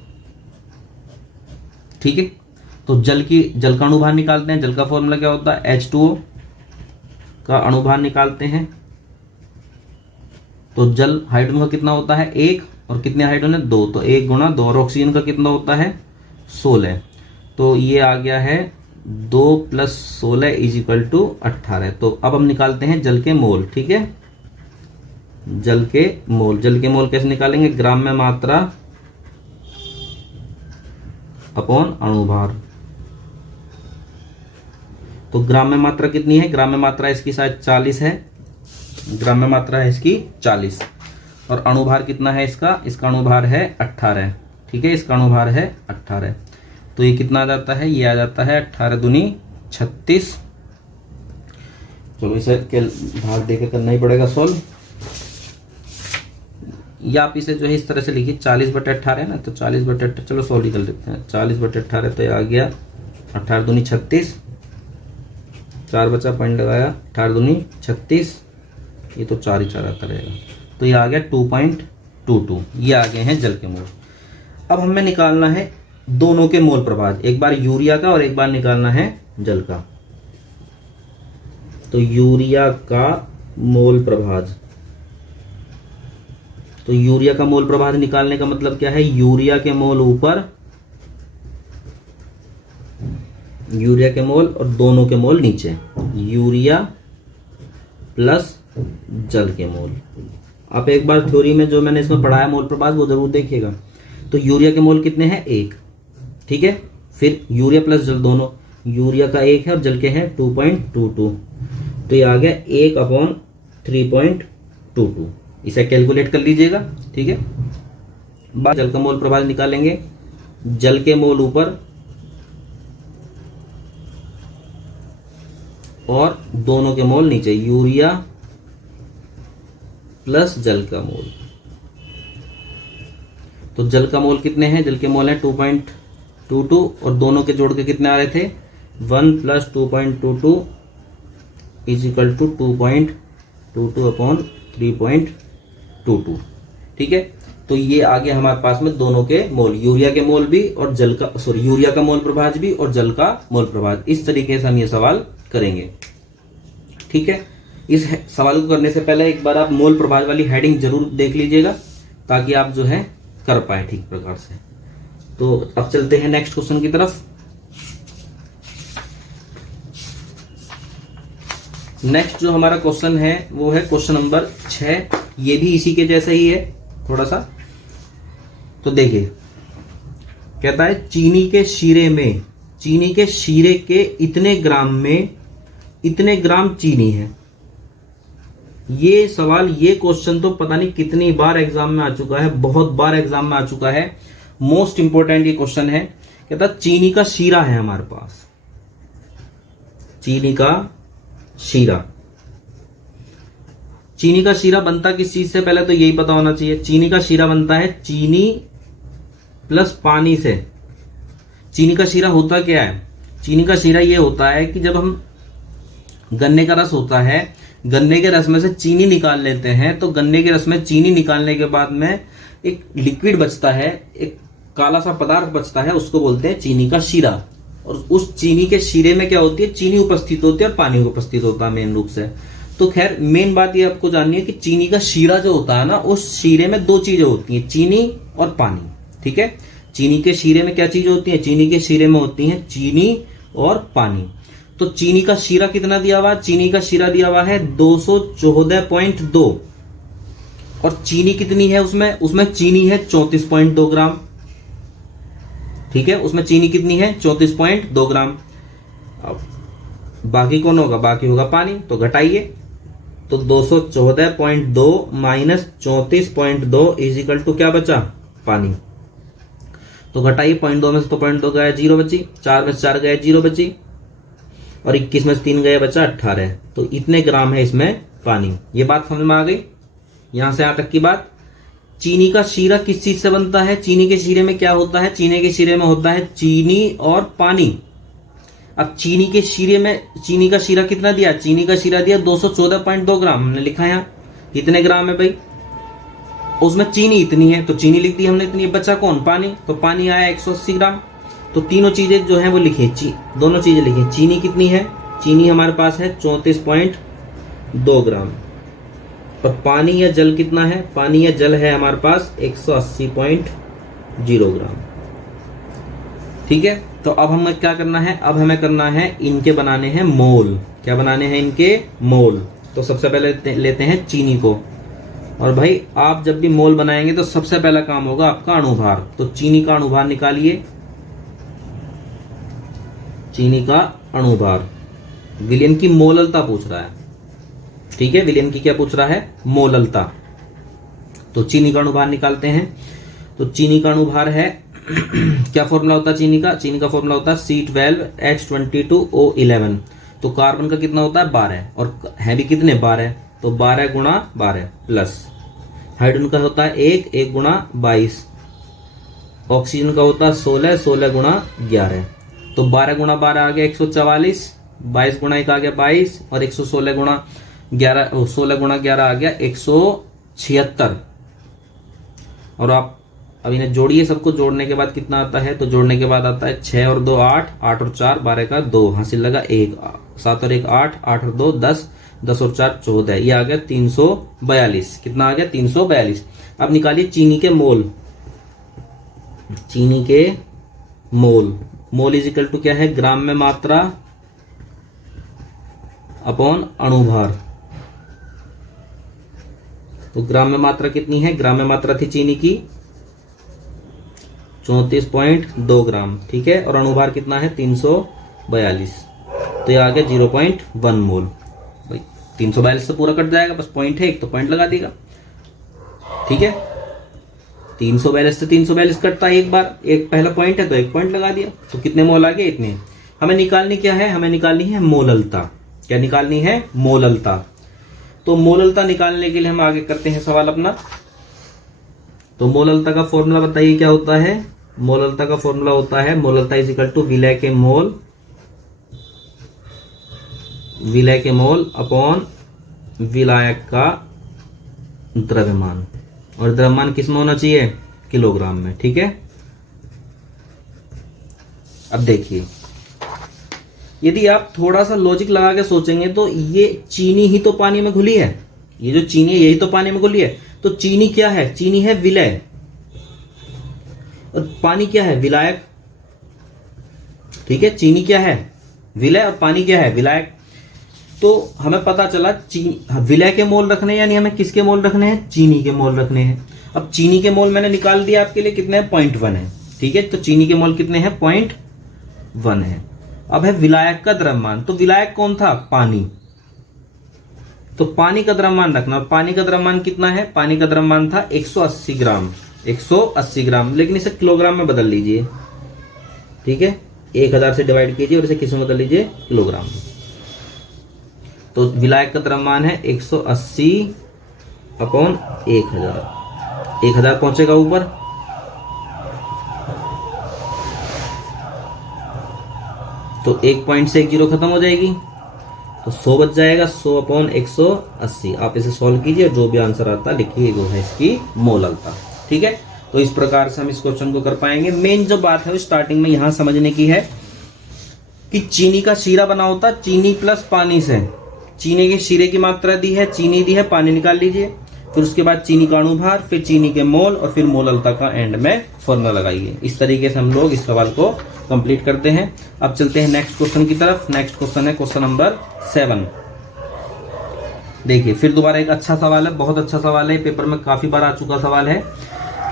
ठीक है, तो जल का अणुभार निकालते हैं। जल का फॉर्मूला क्या होता है? H2O का अणुभार निकालते हैं। तो जल हाइड्रोजन का कितना होता है? 1, और कितने हाइड्रोजन है? 2। तो 1 गुणा 2। और ऑक्सीजन का कितना होता है? 16। तो ये आ गया है 2 + 16 = 18। तो अब हम निकालते हैं जल के मोल। ठीक है, जल के मोल। जल के मोल कैसे निकालेंगे? ग्राम में मात्रा अपॉन अणुभार। तो ग्राम में मात्रा कितनी है? ग्राम में मात्रा इसकी शायद 40 है। ग्राम में मात्रा है इसकी 40। और अणुभार कितना है इसका? इसका अणुभार है 18। ठीक है, इसका अणुभार है 18। तो ये कितना आ जाता है? ये आ जाता है 18 दूनी 36। चलो इसे भाग देके करना ही पड़ेगा सॉल्व। या आप इसे जो है इस तरह से लिखिए, 40/18 है ना, तो 40/18, चलो सॉल्व ही कर लेते हैं। 40/18, तो ये आ गया 18 दूनी 36। 4 बचा, पॉइंट लगाया, 18 दूनी 36। ये तो 4 ही 4 आता रहेगा। तो ये आ गया 2.22। ये आ गए हैं जल के मोल। अब हमें निकालना है दोनों के मोल प्रभाज, एक बार यूरिया का और एक बार निकालना है जल का। तो यूरिया का मोल प्रभाज, तो यूरिया का मोल प्रभाज निकालने का मतलब क्या है? यूरिया के मोल ऊपर, यूरिया के मोल और दोनों के मोल नीचे। यूरिया प्लस जल के मोल। आप एक बार थ्योरी में जो मैंने इसमें पढ़ाया मोल प्रभाज वो जरूर देखिएगा। तो यूरिया के मोल कितने हैं? 1। ठीक है, फिर यूरिया प्लस जल दोनों, यूरिया का 1 है और जल के हैं 2.22। तो ये आ गया 1/3.22। इसे कैलकुलेट कर लीजिएगा। ठीक है, बाद जल का मोल प्रभाज निकालेंगे। जल के मोल ऊपर और दोनों के मोल नीचे, यूरिया प्लस जल का मोल। तो जल का मोल कितने हैं? जल के मोल है 2.22 और दोनों के जोड़ के कितने आ रहे थे? 1 + 2.22 = 2.22/3.22। ठीक है, तो ये आ गया हमारे पास में दोनों के मोल, यूरिया के मोल भी और जल का, सॉरी, यूरिया का मोल प्रभाज भी और जल का मोल प्रभाज। इस तरीके से हम ये सवाल करेंगे। ठीक है, इस सवाल को करने से पहले एक बार आप मोल प्रभाज वाली हेडिंग जरूर देख लीजिएगा ताकि आप जो है कर पाए ठीक प्रकार से। तो अब चलते हैं नेक्स्ट क्वेश्चन की तरफ। नेक्स्ट जो हमारा क्वेश्चन है वो है क्वेश्चन नंबर 6। ये भी इसी के जैसा ही है थोड़ा सा। तो देखिए, कहता है चीनी के शीरे में, चीनी के शीरे के इतने ग्राम में इतने ग्राम चीनी है। ये सवाल, ये क्वेश्चन तो पता नहीं कितनी बार एग्जाम में आ चुका है, बहुत बार एग्जाम में आ चुका है। मोस्ट इंपोर्टेंट ये क्वेश्चन है। कहता चीनी का शीरा है हमारे पास, चीनी का शीरा। चीनी का शीरा बनता किस चीज से? पहले तो यही पता होना चाहिए। चीनी का शीरा बनता है चीनी प्लस पानी से। चीनी का शीरा होता क्या है? चीनी का शीरा ये होता है कि जब हम, गन्ने का रस होता है, गन्ने के रस में से चीनी निकाल लेते हैं, तो गन्ने के रस में चीनी निकालने के बाद में एक लिक्विड बचता है, एक काला सा पदार्थ बचता है, उसको बोलते हैं चीनी का शीरा। और उस चीनी के शीरे में क्या होती है? चीनी उपस्थित होती है और पानी उपस्थित होता है मेन रूप से। तो खैर मेन बात ये आपको जाननी है कि चीनी का शीरा जो होता है ना, उस शीरे में 2 चीजें होती हैं, चीनी और पानी। ठीक है, चीनी के शीरे में क्या चीजें होती हैं? चीनी के शीरे में होती हैं चीनी और पानी। तो चीनी का शीरा कितना दिया हुआ? चीनी का शीरा दिया हुआ है 214.2 और चीनी कितनी है उसमें? उसमें चीनी है 34.2 ग्राम। ठीक है, उसमें चीनी कितनी है? 34.2 ग्राम। अब बाकी कौन होगा? बाकी होगा पानी। तो घटाइए, तो 214.2 माइनस 34.2 इज इक्वल टू क्या बचा, पानी। तो घटाइए 0.2 में से, तो 0.2 गया 0 बची, 4 में से 4 गया 0 बची, और 21 में से 3 गया बचा 18। तो इतने ग्राम है इसमें पानी। ये बात समझ में आ गई, यहां से यहां तक की बात। चीनी का शीरा किस चीज से बनता है? चीनी के शीरे में क्या होता है? चीनी के शीरे में होता है चीनी और पानी। अब चीनी के शीरे में, चीनी का शीरा कितना दिया? चीनी का शीरा दिया 214.2 ग्राम, हमने लिखा यहाँ कितने ग्राम है भाई, उसमें चीनी इतनी है तो चीनी लिख दी हमने इतनी, बचा कौन? पानी। तो पानी आया 180 ग्राम। तो तीनों चीजें जो है वो लिखिए, दोनों चीजें लिखिए। चीनी कितनी है? चीनी हमारे पास है 34.2 ग्राम। और पानी या जल कितना है? पानी या जल है हमारे पास 180.0 ग्राम। ठीक है, तो अब हमें क्या करना है? अब हमें करना है इनके बनाने हैं मोल। क्या बनाने हैं इनके? मोल। तो सबसे पहले लेते हैं चीनी को। और भाई आप जब भी मोल बनाएंगे तो सबसे पहला काम होगा आपका अणुभार। तो चीनी का अणुभार निकालिए, चीनी का अणुभार। विलयन की मोललता पूछ रहा है, ठीक है, विलयन की क्या पूछ रहा है? मोललता। तो चीनी का अणुभार निकालते हैं। तो चीनी का अणुभार है क्या फॉर्मूला होता है चीनी का? चीनी का फॉर्मूला होता है C12H22O11। तो कार्बन का कितना होता है? 12, और है भी कितने? 12। तो 12 गुणा 12 प्लस हाइड्रोजन का होता है 1 गुणा 22, ऑक्सीजन का होता है 16 गुणा 11। तो 12 गुणा 12 आ गया 144, 22 गुणा 1 आ गया 22, और 116 गुणा 11, 16 गुणा 11 आ गया 176। और आप अब इन्हें जोड़िए, सबको जोड़ने के बाद कितना आता है? तो जोड़ने के बाद आता है 6 और 2 8, 8 और 4 12 का 2, हासिल लगा 1, 7 और 1 8, 8 और 2 10, 10 और 4 14। ये आ गया 342। कितना आ गया? 342। अब निकालिए चीनी के मोल। चीनी के मोल, मोल इज इक्वल टू क्या है? ग्राम में मात्रा अपॉन अणुभार। तो ग्राम में मात्रा कितनी है? ग्राम में मात्रा थी चीनी की 34.2 ग्राम, ठीक है, और अणुभार कितना है? 342। तो ये आ गया 0.1 मोल। भाई 342 से पूरा कट जाएगा, बस पॉइंट है एक, तो पॉइंट लगा देगा, ठीक है। 342 से 342 कटता है एक बार, एक पहला पॉइंट है तो एक पॉइंट लगा दिया। तो कितने मोल आ गए? इतने। हमें निकालनी क्या है? हमें निकालनी है मोललता। क्या निकालनी है? मोललता। तो मोललता निकालने के लिए हम आगे करते हैं सवाल अपना। तो मोललता का फॉर्मूला बताइए क्या होता है? मोललता का फॉर्मूला होता है मोललता इज इक्वल टू विलय के मोल, विलय के मोल अपॉन विलायक का द्रव्यमान। और द्रव्यमान किस में होना चाहिए? किलोग्राम में, ठीक है। अब देखिए, यदि आप थोड़ा सा लॉजिक लगा के सोचेंगे तो ये चीनी ही तो पानी में घुली है, ये जो चीनी है यही तो पानी में घुली है। तो चीनी क्या है? चीनी है विलय, और पानी क्या है? विलायक, ठीक है। चीनी क्या है? विलय, और पानी क्या है? विलायक। तो हमें पता चला विलय के मोल रखने, यानी हमें किसके मोल रखने हैं? चीनी के मोल रखने हैं। अब चीनी के मोल मैंने निकाल दिया आपके लिए, कितने हैं? 0.1 है, ठीक है। तो चीनी के मोल कितने हैं? 0.1 है। अब है विलायक का द्रव्यमान। तो विलायक कौन था? पानी। तो पानी का द्रव्यमान रखना, और पानी का द्रव्यमान कितना है? पानी का द्रव्यमान था 180 ग्राम, 180 ग्राम, लेकिन इसे किलोग्राम में बदल लीजिए, ठीक है। 1000 से डिवाइड कीजिए और इसे किस में बदल लीजिए? किलोग्राम में। तो विलायक का द्रव्यमान है 180 अपॉन 1000, 1000 पहुंचेगा ऊपर, तो 1 पॉइंट से 1 जीरो खत्म हो जाएगी, तो 100 बच जाएगा। 100 अपॉन 180। आप इसे सॉल्व कीजिए, जो भी आंसर आता लिखिए, वो है इसकी मोललता, ठीक है। तो इस प्रकार से हम इस क्वेश्चन को कर पाएंगे। मेन जो बात है वो स्टार्टिंग में यहां समझने की है कि चीनी का शीरा बना होता चीनी प्लस पानी से। चीनी के शीरे की मात्रा दी है, चीनी दी है, पानी निकाल लीजिए, फिर उसके बाद चीनी का अणुभार, फिर चीनी के मोल, और फिर मोललता का एंड में फॉर्मूला लगाइए। इस तरीके से हम लोग इस सवाल को कंप्लीट करते हैं। अब चलते हैं नेक्स्ट क्वेश्चन की तरफ। नेक्स्ट क्वेश्चन है क्वेश्चन नंबर 7। देखिए फिर दोबारा एक अच्छा सवाल है, बहुत अच्छा सवाल है, पेपर में काफी बार आ चुका सवाल है।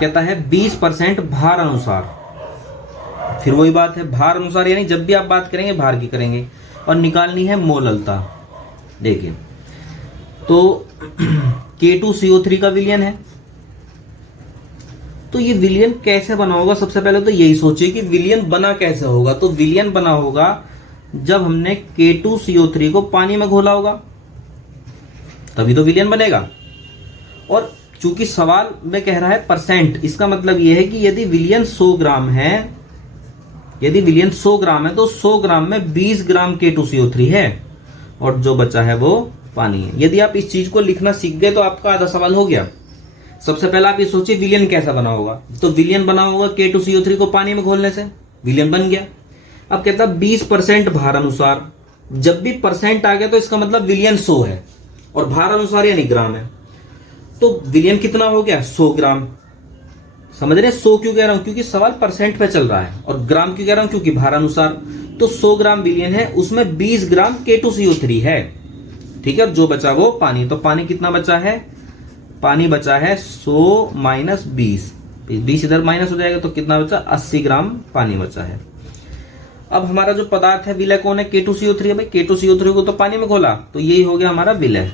कहता है 20% भार अनुसार, फिर वही बात है भार अनुसार, यानी जब भी आप बात करेंगे भार की करेंगे, और निकालनी है मोललता। देखिए तो K2CO3 का विलयन है। तो ये विलयन कैसे बना होगा, सबसे पहले तो यही सोचिए कि विलयन बना कैसे होगा। तो विलयन बना होगा जब हमने K2CO3 को पानी में घोला होगा, तभी तो विलयन बनेगा। और चूंकि सवाल में कह रहा है परसेंट, इसका मतलब यह है कि यदि विलयन 100 ग्राम है, यदि विलयन 100 ग्राम है तो 100 ग्राम में 20 ग्राम K2CO3 है और जो बचा है वो पानी है। यदि आप इस चीज को लिखना सीख गए तो आपका आधा सवाल हो गया। सबसे पहले आप ये सोचिए विलयन कैसा बना होगा। तो विलयन बना होगा K2CO3 को पानी में घोलने से, विलयन बन गया। अब कहता 20% भार अनुसार, जब भी परसेंट आ गया तो इसका मतलब विलयन 100 है और भार अनुसार यानी ग्राम है। तो विलयन कितना हो गया, 100 ग्राम। समझ रहे हैं 100 क्यों कह रहा हूं, क्योंकि सवाल परसेंट पे चल रहा है, और ग्राम क्यों कह रहा हूं, क्योंकि भार अनुसार। तो 100 ग्राम विलयन है, उसमें 20 ग्राम K2CO3 है, ठीक है। जो बचा वो पानी। तो पानी कितना बचा है, पानी बचा है 100 माइनस 20 इधर माइनस हो जाएगा तो कितना बचा, 80 ग्राम पानी बचा है। अब हमारा जो पदार्थ है विलय कौन है, K2CO3 है। भाई K2CO3 को तो पानी में घोला, तो यही हो गया हमारा विलय,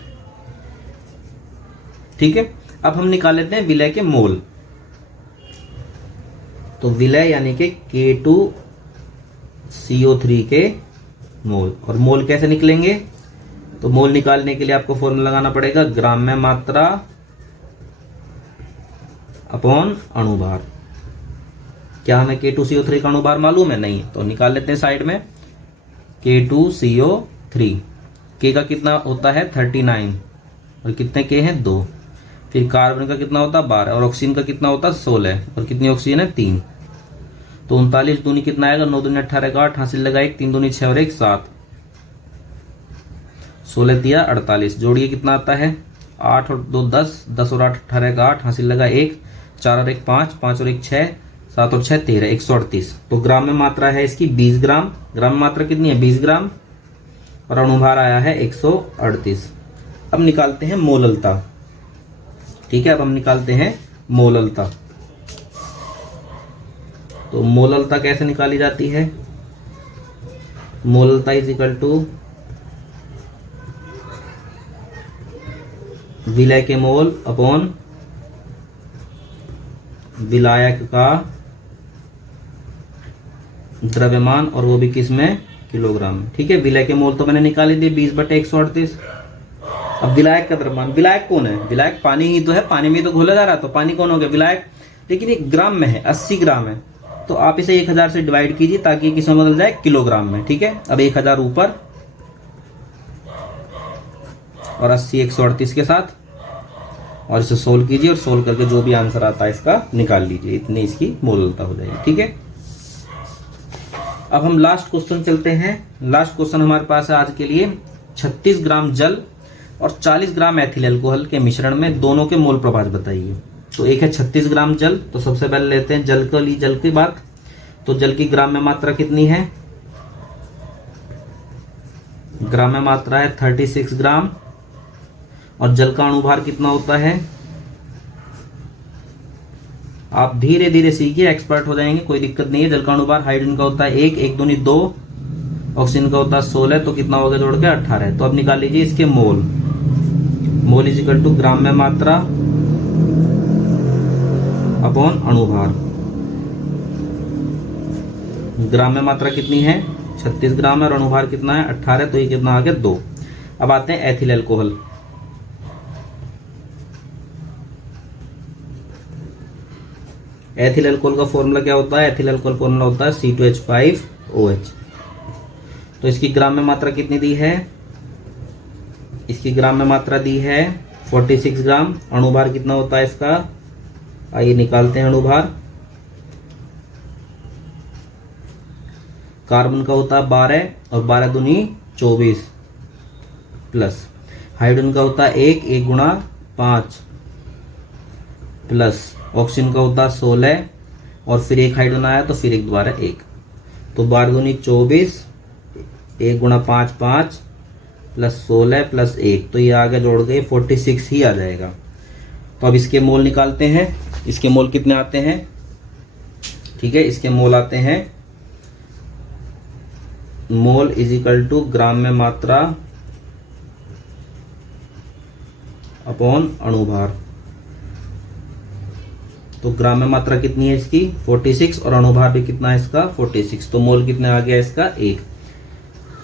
ठीक है। अब हम निकाल लेते हैं विलय के मोल। तो विलय यानी कि K2CO3 के मोल। और मोल कैसे निकलेंगे, तो मोल निकालने के लिए आपको फॉर्मूला लगाना पड़ेगा ग्राम में मात्रा अपॉन अणुभार। क्या हमें K2CO3 का अणुभार मालूम है, नहीं है, तो निकाल लेते हैं साइड में। K2CO3 K का कितना होता है 39 और कितने K हैं 2। फिर कार्बन का कितना होता है 12 और ऑक्सीजन का कितना होता है 16 और कितनी ऑक्सीजन है 3। तो 39 दूनी कितना आएगा, 9 दूनी 18 का 8, हासिल लगा 1, 3 दूनी 6 और 1 7, 16 दिया 48। जोड़िए कितना आता है, 8 और 2 10, 10 और 8 18 का 8, हासिल लगा 1, 4 और 1 5, 5 और 1 6, 7 और 6 13, 138। तो ग्राम में मात्रा है इसकी 20 ग्राम। ग्राम में मात्रा कितनी है 20 ग्राम और अणुभार आया है 138। अब निकालते हैं मोललता, ठीक है। अब हम निकालते हैं मोललता। तो मोललता कैसे निकाली जाती है, मोललता इज इक्वल टू विलय के मोल अपॉन विलायक का द्रव्यमान, और वो भी किस में, किलोग्राम में, ठीक है। विलय के मोल तो मैंने निकाली दी 20/138। अब विलायक का द्रव्यमान, विलायक कौन है, विलायक पानी ही तो है, पानी में तो घोला जा रहा है, तो पानी कौन हो गया विलायक। लेकिन एक ग्राम में है, 80 ग्राम है, तो आप इसे 1000 से डिवाइड कीजिए ताकि किस में बदल जाए, किलोग्राम में, ठीक है। अब 1000 ऊपर और 80 138 के साथ, और इसे सोल्व कीजिए और सोल्व करके जो भी आंसर आता है इसका निकाल लीजिए। इतनी इसकी मोललता हो जाएगी, ठीक है। अब हम लास्ट क्वेश्चन चलते हैं। लास्ट क्वेश्चन हमारे पास है आज के लिए, 36 ग्राम जल और 40 ग्राम एथिल अल्कोहल के मिश्रण में दोनों के मोल प्रभाव बताइए। तो एक है 36 ग्राम जल, तो सबसे पहले लेते हैं जल जल की बात। तो जल की ग्राम में मात्रा कितनी है, ग्राम में मात्रा है 36 ग्राम, और जल का अणुभार कितना होता है, आप धीरे धीरे सीखिए, एक्सपर्ट हो जाएंगे, कोई दिक्कत नहीं है। जल का अणुभार हाइड्रोजन का होता है 1, 1 दूनी 2, ऑक्सीजन का होता है 16, तो कितना हो गया जोड़ के 18। तो अब निकाल लीजिए इसके मोल। मोल इज इक्वल टू ग्राम में मात्रा अपॉन अणुभार। ग्राम में मात्रा कितनी है 36 ग्राम है और अणुभार कितना है 18, तो ये कितना आ गया 2। अब आते हैं एथिल अल्कोहल। एथिल अल्कोहल का फॉर्मूला क्या होता है, एथिल अल्कोहल फॉर्मूला होता है C2H5OH। तो इसकी ग्राम में मात्रा कितनी दी है, इसकी ग्राम में मात्रा दी है 46 ग्राम। अणुभार कितना होता है इसका, आइए निकालते हैं अणुभार। कार्बन का होता है 12 और 12 दूनी 24 प्लस हाइड्रोजन का होता है 1, 1 गुणा 5 प्लस ऑक्सीजन का होता है 16 और फिर एक हाइड्रोजन आया तो फिर एक दोबारा 1, तो 12 दूनी 24, 1 गुणा 5 5 प्लस 16 प्लस 1, तो ये आगे जोड़ के 46 ही आ जाएगा। तो अब इसके मोल निकालते हैं। इसके मोल कितने आते हैं, ठीक है। इसके मोल आते हैं, मोल इज इक्वल टू ग्राम में मात्रा अपॉन अणुभार। तो ग्राम में मात्रा कितनी है इसकी 46 और अणुभार भी कितना है इसका 46। तो मोल कितना आ गया इसका 1।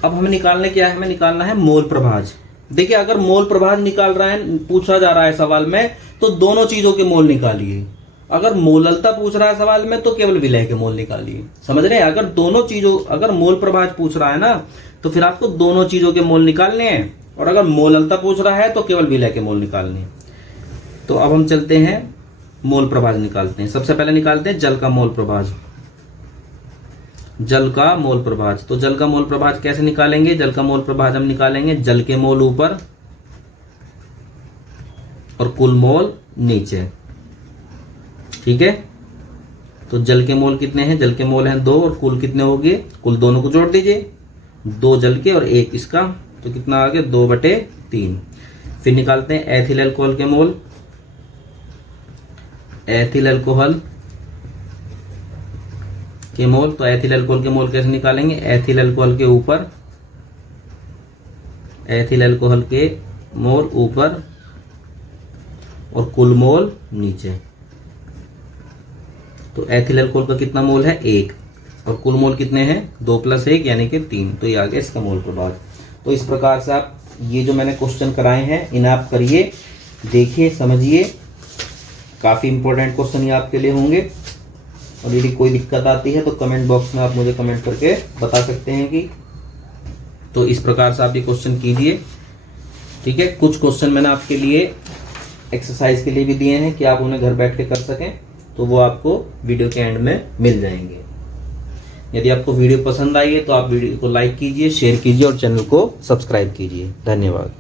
अब हमें निकालने क्या है, हमें निकालना है मोल प्रभाज। देखिए अगर मोल प्रभाज निकाल रहा है, पूछा जा रहा है सवाल में, तो दोनों चीजों के मोल निकालिए। अगर मोललता पूछ रहा है सवाल में तो केवल विलय के मोल निकालिए। समझ रहे हैं? अगर दोनों चीजों, अगर मोल प्रभाज पूछ रहा है ना, तो फिर आपको दोनों चीजों के मोल निकालने हैं, और अगर मोललता पूछ रहा है तो केवल विलय के मोल निकालने हैं। तो अब हम चलते हैं मोल प्रभाज निकालते हैं। सबसे पहले निकालते हैं जल का मोल प्रभाज। जल का मोल प्रभाज, तो जल का मोल प्रभाज कैसे निकालेंगे? जल का मोल प्रभाज हम निकालेंगे जल के मोल ऊपर और कुल मोल नीचे। ठीक है, तो जल के मोल कितने हैं? जल के मोल हैं 2 और कुल कितने हो गए? कुल दोनों को जोड़ दीजिए, 2 जल के और 1 इसका, तो कितना आ गया 2/3। फिर निकालते हैं एथिल अल्कोहल के मोल। एथिल अल्कोहल के मोल, तो एथिल अल्कोहल के मोल कैसे निकालेंगे? एथिल अल्कोहल के ऊपर, एथिल अल्कोहल के मोल ऊपर और कुल मोल नीचे। तो एथिल अल्कोहल का कितना मोल है 1 और कुल मोल कितने हैं 2 + 1 यानी कि 3। तो ये आ गया इसका मोल प्रभाज। तो इस प्रकार से आप ये जो मैंने क्वेश्चन कराए हैं इन्हें आप करिए, देखिए, समझिए। काफ़ी इंपॉर्टेंट क्वेश्चन ये आपके लिए होंगे। और यदि कोई दिक्कत आती है तो कमेंट बॉक्स में आप मुझे कमेंट करके बता सकते हैं कि, तो इस प्रकार से आप ये क्वेश्चन कीजिए। ठीक है, कुछ क्वेश्चन मैंने आपके लिए एक्सरसाइज के लिए भी दिए हैं कि आप उन्हें घर बैठ के कर सकें, तो वो आपको वीडियो के एंड में मिल जाएंगे। यदि आपको वीडियो पसंद आई है तो आप वीडियो को लाइक कीजिए, शेयर कीजिए और चैनल को सब्सक्राइब कीजिए। धन्यवाद।